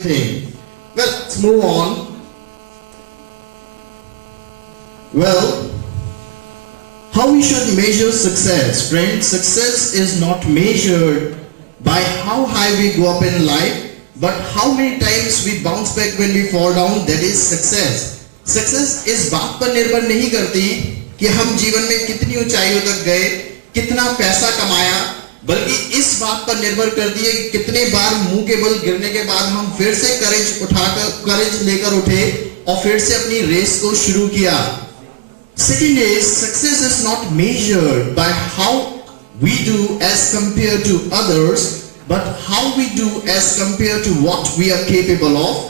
thing. Well, let's move on. Well, how we should measure success? Friends, success is not measured by how high we go up in life, but how many times we bounce back when we fall down. That is success. Success इस बात पर निर्भर नहीं करती कि हम जीवन में कितनी ऊंचाइयों तक गए, कितना पैसा कमाया, बल्कि इस बात पर निर्भर करती है कि कितने बार मुंह के बल गिरने के बाद हम फिर से करेज लेकर उठे और फिर से अपनी रेस को शुरू किया. Second is, success is not measured by how we do as compared to others, but how we do as compared to what we are capable of.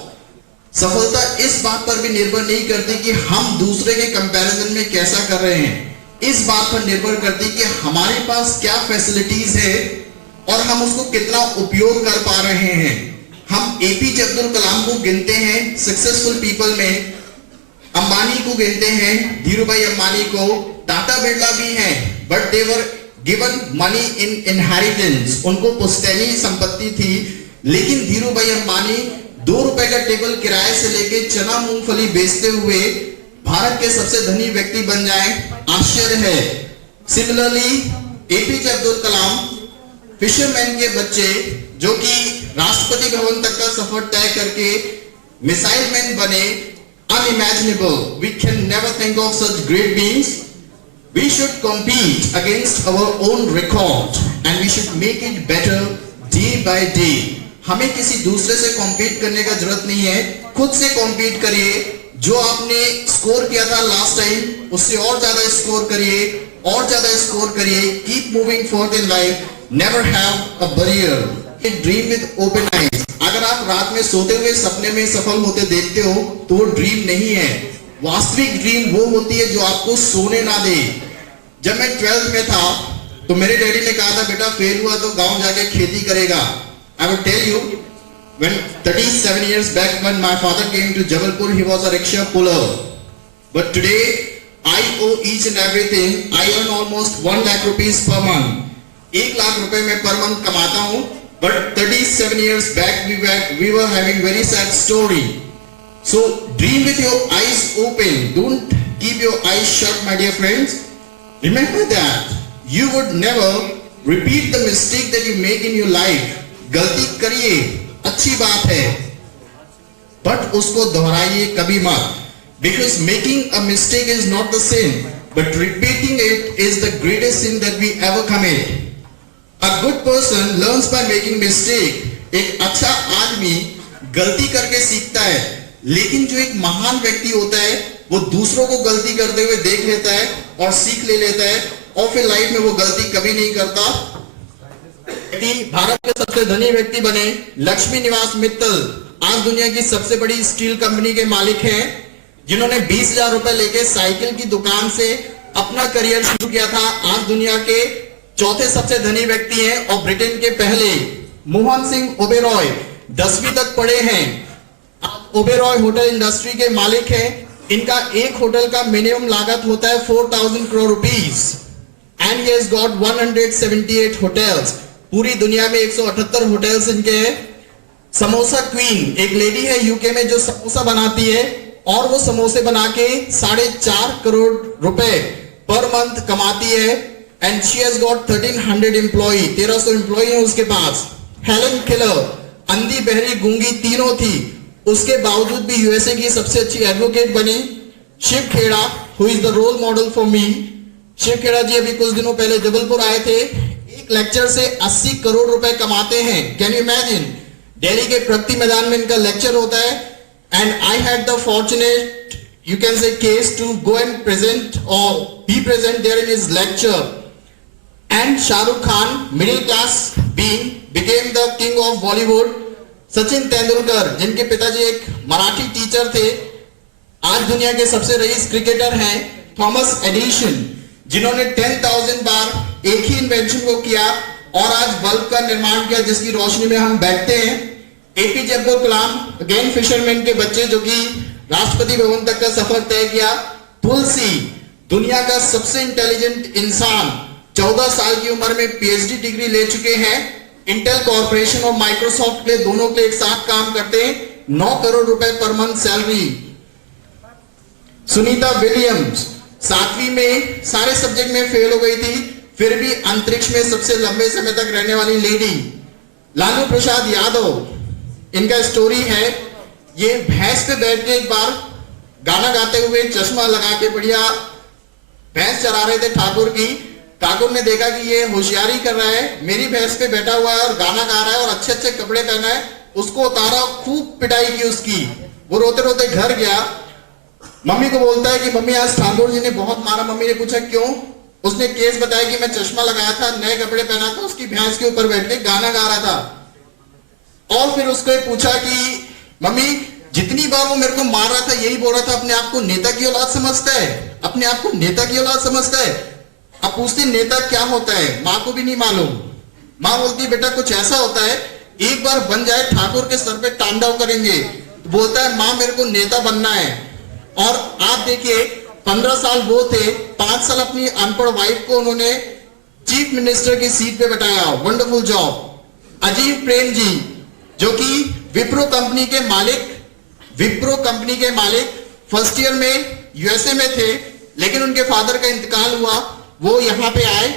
सफलता इस बात पर भी निर्भर नहीं करती कि हम दूसरे के कंपैरिजन में कैसा कर रहे हैं. इस बात पर निर्भर करती कि हमारे पास क्या फैसिलिटीज है और हम उसको कितना उपयोग कर पा रहे हैं. हम एपीजे अब्दुल कलाम को गिनते हैं सक्सेसफुल पीपल में, अंबानी को गिनते हैं, धीरूभाई अंबानी को, टाटा बिरला भी हैं, but they were given money in inheritance. उनको पुश्तैनी संपत्ति थी, लेकिन धीरूभाई अंबानी 2 रुपए का टेबल किराए से लेके चना मूंगफली बेचते हुए भारत के सबसे धनी व्यक्ति बन जाए, आश्चर्य है. Similarly APJ Abdul Kalam fisherman के बच्चे जो कि राष्ट्रपति भवन तक का सफर तय करके मिसाइल मैन बने, unimaginable. We can never think of such great beings. We should compete against our own record and we should make it better day by day. हमें किसी दूसरे से कॉम्पीट करने का जरूरत नहीं है, खुद से कॉम्पीट करिए. जो आपने स्कोर किया था लास्ट टाइम, उससे और ज्यादा स्कोर करिए, और ज्यादा स्कोर करिए. Keep moving forward in life, never have a barrier, dream with open eyes. अगर आप रात में सोते हुए सपने में सफल होते देखते हो तो वो ड्रीम नहीं है. वास्तविक ड्रीम वो होती है जो आपको सोने ना दे. जब मैं 12th में था तो मेरे डैडी ने कहा था, बेटा फेल हुआ तो गांव जाके खेती करेगा. I will tell you, when 37 years back when my father came to Jabalpur, he was a rickshaw puller. But today, I owe each and everything. I earn almost 1 lakh rupees per month. 1 lakh रुपए मैं per month कमाता हूँ. But 37 years back, we were having very sad story. So dream with your eyes open. Don't keep your eyes shut, my dear friends. Remember that you would never repeat the mistake that you make in your life. गलती करिए, अच्छी बात है, but उसको दोहराइए कभी मत. Because making a mistake is not the sin, but repeating it is the greatest sin that we ever commit. A good person learns by making mistake. एक अच्छा आदमी गलती करके सीखता है, लेकिन जो एक महान व्यक्ति होता है वो दूसरों को गलती करते हुए देख लेता है और सीख ले लेता है और फिर लाइफ में वो गलती कभी नहीं करता. भारत के सबसे धनी व्यक्ति बने लक्ष्मी निवास मित्तल, आज दुनिया की सबसे बड़ी स्टील कंपनी के मालिक हैं, जिन्होंने 20,000 रुपए लेके साइकिल की दुकान से अपना करियर शुरू किया था. आज दुनिया के चौथे सबसे धनी व्यक्ति हैं और ब्रिटेन के पहले. मोहन सिंह ओबेरॉय 10वीं तक पढ़े हैं, आज ओबेरॉय होटल इंडस्ट्री के मालिक हैं. इनका एक होटल का मिनिमम लागत होता है 4,000 crore rupees and he has got 178 hotels. पूरी दुनिया में 178 होटल्स इनके हैं. समोसा क्वीन एक लेडी है यूके में जो समोसा बनाती है और वो समोसे बना के 4.5 करोड़ रुपए पर मंथ कमाती है. And she has got 1300 employee, 1300 employee है उसके पास. हेलन किलर अंधी बहरी गूंगी तीनों थी, उसके बावजूद भी यूएसए की सबसे अच्छी एडवोकेट बनी. Shiv Khera who is the role model for me. Shiv Khera ji अभी कुछ दिनों पहले जबलपुर आए थे. लेक्चर से 80 करोड़ रुपए कमाते हैं. Can you imagine? दिल्ली के प्रगति मैदान में इनका लेक्चर होता है. And I had the fortunate you can say case to go and present और be present there in his lecture. And Shahrukh Khan middle class being became the king of Bollywood. Sachin Tendulkar जिनके पिताजी एक Marathi teacher थे, आज दुनिया के सबसे रईस क्रिकेटर हैं. थॉमस एडिसन जिन्होंने 10,000 बार एक ही इन्वेंशन को किया और आज बल्ब का निर्माण किया जिसकी रोशनी में हम बैठते हैं. APJ Abdul Kalam again fisherman के बच्चे जो कि राष्ट्रपति भवन तक का सफर तय किया. तुलसी दुनिया का सबसे इंटेलिजेंट इंसान, 14 साल की उम्र में पीएचडी डिग्री ले चुके हैं इंटेल कॉर्पोरेशन और माइक्रोसॉफ्ट के लिए, दोनों के लिए एक साथ काम करते हैं, 9 करोड़ रुपए per month salary. Sunita Williams 7वीं में सारे सब्जेक्ट में फेल हो गई थी, फिर भी अंतरिक्ष में सबसे लंबे समय तक रहने वाली लेडी। लालू प्रसाद यादव, इनका स्टोरी है, ये भैंस पे बैठ के एक बार गाना गाते हुए चश्मा लगा के बढ़िया भैंस चरा रहे थे ठाकुर की। ठाकुर ने देखा कि ये होशियारी कर रहा है, मेरी भैंस पे बैठा हुआ है और गाना गा रहा है और अच्छे अच्छे कपड़े पहना है, उसको उतारा, खूब पिटाई की उसकी। वो रोते रोते घर गया, मम्मी को बोलता है कि मम्मी आज ठाकुर जी ने बहुत मारा। मम्मी ने पूछा क्यों? उसने केस बताया कि मैं चश्मा लगाया था, नए कपड़े पहना था, उसकी भैंस के ऊपर बैठ के गाना गा रहा था। और फिर उसको पूछा कि मम्मी जितनी बार वो मेरे को मार रहा था यही बोल रहा था अपने आप को नेता की औलाद समझता है, अपने आप को नेता की औलाद समझता है। अब पूछती नेता क्या होता है, माँ को भी नहीं मालूम। माँ बोलती बेटा कुछ ऐसा होता है, एक बार बन जाए ठाकुर के सर पे तांडव करेंगे। तो बोलता है माँ मेरे को नेता बनना है। और आप देखिए 15 साल वो थे, 5 साल अपनी अनपढ़ वाइफ को उन्होंने चीफ मिनिस्टर की सीट पे बैठाया, वंडरफुल जॉब। अजीम प्रेम जी जो कि विप्रो कंपनी के मालिक फर्स्ट ईयर में यूएसए में थे, लेकिन उनके फादर का इंतकाल हुआ, वो यहाँ पे आए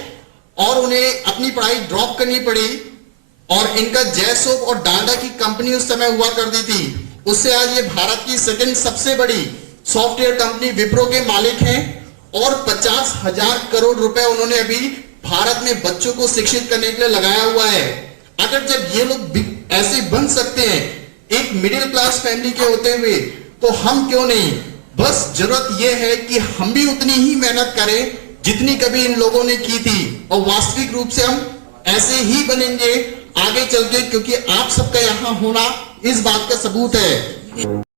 और उन्हें अपनी पढ़ाई ड्रॉप करनी पड़ी। और इनका जय सोप और डालडा की कंपनी उस समय हुआ करती थी, उससे आज ये भारत की सेकंड सबसे बड़ी सॉफ्टवेयर कंपनी विप्रो के मालिक हैं। और 50,000 करोड़ रुपए उन्होंने अभी भारत में बच्चों को शिक्षित करने के लिए लगाया हुआ है। अगर जब ये लोग ऐसे बन सकते हैं एक मिडिल क्लास फैमिली के होते हुए, तो हम क्यों नहीं? बस जरूरत यह है कि हम भी उतनी ही मेहनत करें जितनी कभी इन लोगों ने की थी, और वास्तविक रूप से हम ऐसे ही बनेंगे आगे चल के, क्योंकि आप सबका यहाँ होना इस बात का सबूत है।